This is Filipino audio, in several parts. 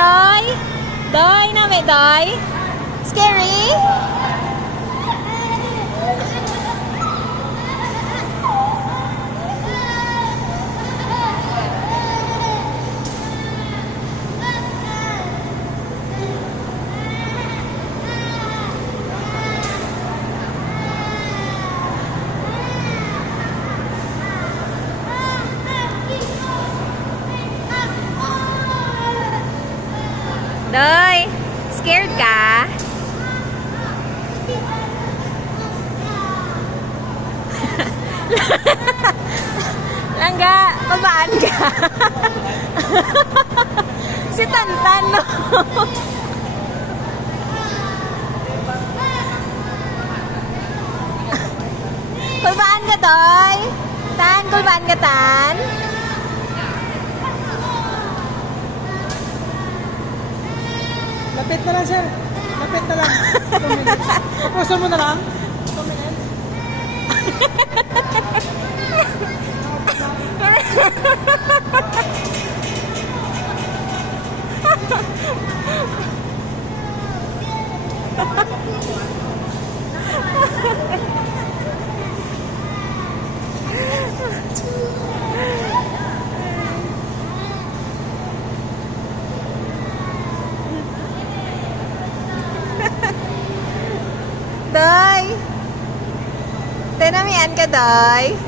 Doy? Doy na may Doy? Scary? Doy, scared ka? Langga, babaan ka? Si Tantan, no? Kulbaan ka, Doy? Tan, kulbaan ka, Tan? Lapit na lang, sir. Lapit na lang. 2 minutes. Tapusan mo na lang. 2 minutes. Doy! Tinamian ka, Doy?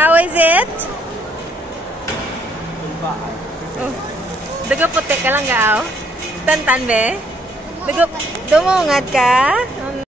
How is it? Oh, dugo puti ka lang gaaw. Tantan be? Dumungat ka?